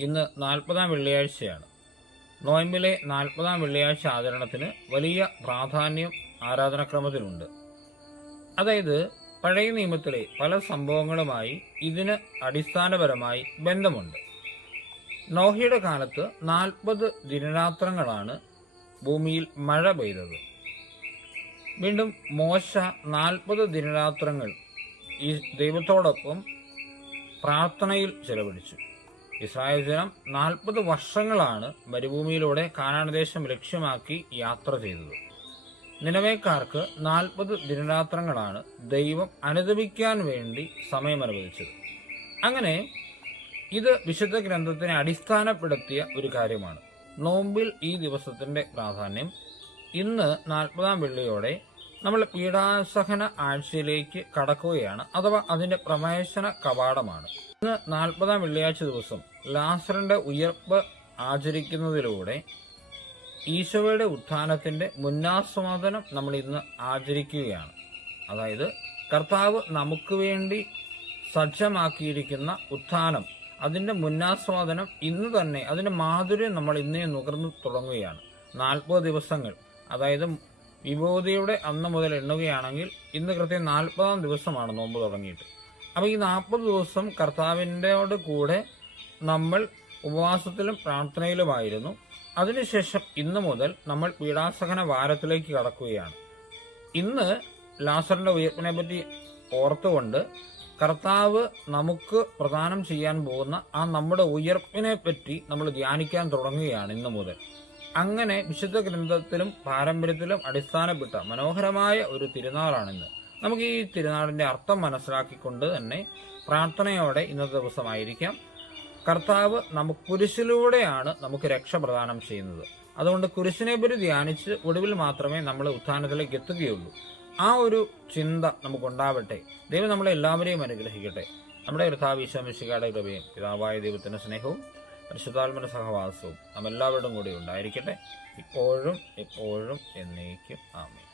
ഇന്ന് നാൽപ്പതാം വെള്ളിയാഴ്ചയാണ്. നോയമ്പിലെ നാൽപ്പതാം വെള്ളിയാഴ്ച ആചരണത്തിന് വലിയ പ്രാധാന്യം ആരാധനാക്രമത്തിലുണ്ട്. അതായത് പഴയ നിയമത്തിലെ പല സംഭവങ്ങളുമായി ഇതിന് അടിസ്ഥാനപരമായി ബന്ധമുണ്ട്. നോഹയുടെ കാലത്ത് നാൽപ്പത് ദിനരാത്രങ്ങളാണ് ഭൂമിയിൽ മഴ പെയ്തത്. വീണ്ടും മോശ നാൽപ്പത് ദിനരാത്രങ്ങൾ ഈ ദൈവത്തോടൊപ്പം പ്രാർത്ഥനയിൽ ചെലവഴിച്ചു. ഇസ്രായേൽ ജനം നാൽപ്പത് വർഷങ്ങളാണ് മരുഭൂമിയിലൂടെ കാനാനദേശം ലക്ഷ്യമാക്കി യാത്ര ചെയ്തത്. നിലവേക്കാർക്ക് നാൽപ്പത് ദിനരാത്രങ്ങളാണ് ദൈവം അനുദപിക്കാൻ വേണ്ടി സമയം അനുവദിച്ചത്. അങ്ങനെ ഇത് വിശുദ്ധ ഗ്രന്ഥത്തിനെ അടിസ്ഥാനപ്പെടുത്തിയ ഒരു കാര്യമാണ്. നോമ്പിൽ ഈ ദിവസത്തിന്റെ പ്രാധാന്യം. ഇന്ന് നാൽപ്പതാം വെള്ളിയോടെ നമ്മൾ പീഡാസഹന ആഴ്ചയിലേക്ക് കടക്കുകയാണ്. അഥവാ അതിന്റെ പ്രമേശന കവാടമാണ്. ഇന്ന് നാൽപ്പതാം വെള്ളിയാഴ്ച ദിവസം ലാസറിന്റെ ഉയർപ്പ് ആചരിക്കുന്നതിലൂടെ ഈശോയുടെ ഉത്ഥാനത്തിന്റെ മുന്നാസ്വാദനം നമ്മൾ ഇന്ന് ആചരിക്കുകയാണ്. അതായത് കർത്താവ് നമുക്ക് വേണ്ടി സജ്ജമാക്കിയിരിക്കുന്ന ഉത്ഥാനം അതിന്റെ മുന്നാസ്വാദനം ഇന്ന് തന്നെ അതിന്റെ മാധുര്യം നമ്മൾ ഇന്നേ നുകർന്നു തുടങ്ങുകയാണ്. നാൽപ്പത് ദിവസങ്ങൾ. അതായത് വിഭൂതിയുടെ അന്ന് മുതൽ എണ്ണുകയാണെങ്കിൽ ഇന്ന് കൃത്യം നാൽപ്പതാം ദിവസമാണ് നോമ്പ് തുടങ്ങിയിട്ട്. അപ്പോൾ ഈ നാൽപ്പത് ദിവസം കർത്താവിന്റെയോട് കൂടെ നമ്മൾ ഉപവാസത്തിലും പ്രാർത്ഥനയിലുമായിരുന്നു. അതിനുശേഷം ഇന്ന് മുതൽ നമ്മൾ പീഡാസഹന വാരത്തിലേക്ക് കടക്കുകയാണ്. ഇന്ന് ലാസറിന്റെ ഉയർപ്പിനെ പറ്റി ഓർത്തുകൊണ്ട് കർത്താവ് നമുക്ക് പ്രദാനം ചെയ്യാൻ പോകുന്ന ആ നമ്മുടെ ഉയർപ്പിനെ പറ്റി നമ്മൾ ധ്യാനിക്കാൻ തുടങ്ങുകയാണ് ഇന്ന് മുതൽ. അങ്ങനെ വിശുദ്ധ ഗ്രന്ഥത്തിലും പാരമ്പര്യത്തിലും അടിസ്ഥാനപ്പെട്ട മനോഹരമായ ഒരു തിരുനാളാണിന്ന്. നമുക്ക് ഈ തിരുനാളിന്റെ അർത്ഥം മനസ്സിലാക്കിക്കൊണ്ട് തന്നെ പ്രാർത്ഥനയോടെ ഇന്നത്തെ ദിവസമായിരിക്കാം. കർത്താവ് നമുക്ക് കുരിശിലൂടെയാണ് നമുക്ക് രക്ഷ പ്രദാനം ചെയ്യുന്നത്. അതുകൊണ്ട് കുരിശിനെ പറ്റി ധ്യാനിച്ച് ഒടുവിൽ മാത്രമേ നമ്മൾ ഉത്ഥാനത്തിലേക്ക് എത്തുകയുള്ളൂ. ആ ഒരു ചിന്ത നമുക്കുണ്ടാവട്ടെ. ദൈവം നമ്മളെ എല്ലാവരെയും അനുഗ്രഹിക്കട്ടെ. നമ്മുടെ കൃതാവിശ്വമിശികാടെ കൃപയും പിതാവായ ദൈവത്തിന്റെ സ്നേഹവും പരിശുദ്ധാത്മന സഹവാസവും നാം എല്ലാവരുടെയും കൂടെ ഉണ്ടായിരിക്കട്ടെ. ഇപ്പോഴും എപ്പോഴും എന്നേക്കും. ആമേ